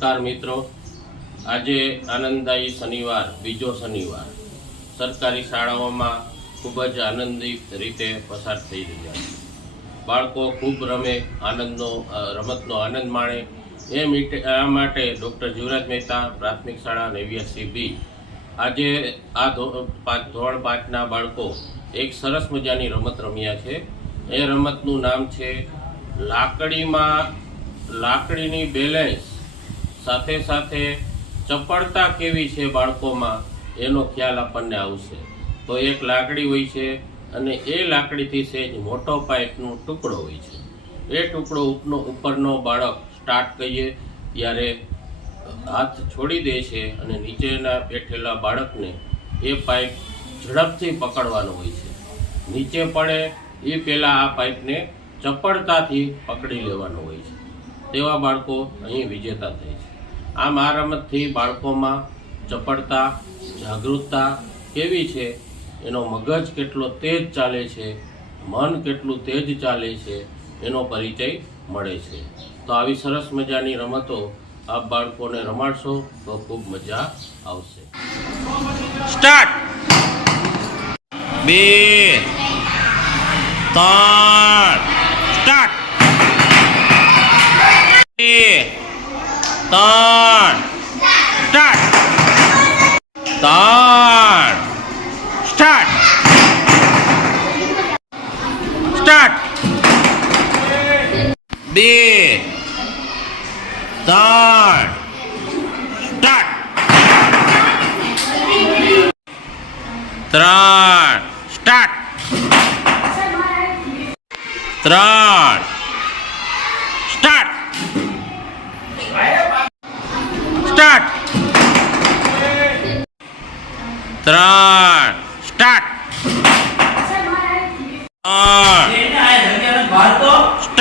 નમસ્કાર મિત્રો. આજે આનંદદાયી શનિવાર, બીજો શનિવાર. સરકારી શાળાઓમાં ખૂબ જ આનંદિત રીતે પસાર થઈ રહ્યા છે. બાળકો ખૂબ રમે, આનંદનો રમતનો આનંદ માણે. એ મીટે, આ માટે ડૉક્ટર જીવરાજ મહેતા, પ્રાથમિક શાળા નેવ્યાસી બી. આજે આ ધોરણ પાંચના બાળકો એક સરસ મજાની રમત રમ્યા છે. એ રમતનું નામ છે લાકડીમાં, લાકડીની બેલેન્સ સાથે સાથે ચપળતા કેવી છે બાળકોમાં, એનો ખ્યાલ આપણને આવશે. તો એક લાકડી હોય છે અને એ લાકડીથી સહેજ મોટો પાઇપનો ટુકડો હોય છે. એ ટુકડો ઉપનો, ઉપરનો બાળક સ્ટાર્ટ કહીએ ત્યારે હાથ છોડી દે છે અને નીચેના બેઠેલા બાળકને એ પાઇપ ઝડપથી પકડવાનો હોય છે. નીચે પડે એ પહેલાં આ પાઇપને ચપળતાથી પકડી લેવાનો હોય છે. તેવા બાળકો અહીં વિજેતા થાય છે. આમ આ રમતથી બાળકોમાં ચપળતા, જાગૃતતા કેવી છે? એનો મગજ કેટલો તેજ ચાલે છે? મન કેટલું તેજ ચાલે છે? એનો પરિચય મળે છે. તો આવી સરસ મજાની રમતો આપ બાળકોને રમાડશો તો ખૂબ મજા આવશે. સ્ટાર્ટ! બે, ત્રણ સ્ટાર્ટ બે ત્રણ સ્ટાર્ટ. ત્રણ સ્ટાર્ટ. સ્ટાર્ટ. બે. ત્રણ સ્ટાર્ટ. ત્રણ. સ્ટાર્ટ. ત્રણ. સ્ટાર્ટ. ત્રણ સ્ટાર્ટ. સ્ટાર્ટ